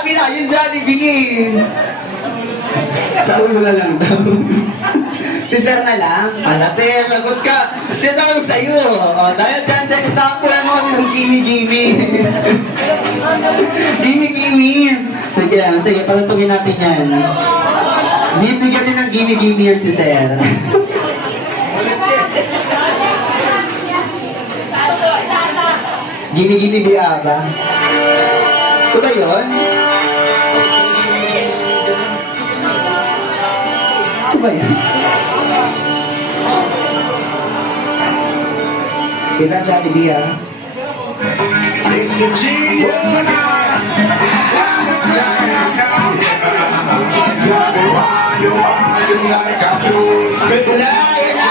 kabila, yung Jollibee. Sa ulo na lang daw. Si Sir na lang? Sir, lagot ka. Sir, tawag sa'yo. Dahil dyan sa example mo yung Gimme. Gimme. Sige, palutugin natin yan. Bibigyan din ng Gimme yan si Sir. Gimme Biaba. Ito ba yun? Ito ba yun? Kita Jollibee ah. Wala! Yan na!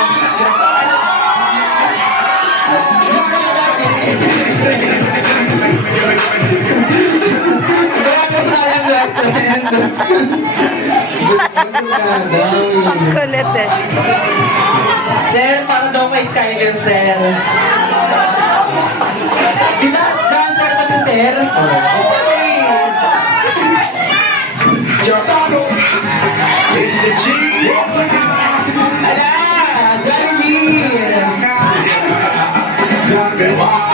Ang kulit eh. Sir, para daw kay Skyler, sir. Di ba? Dancer ba si sir? Okay. Ala! Jollibee! Okay, bye!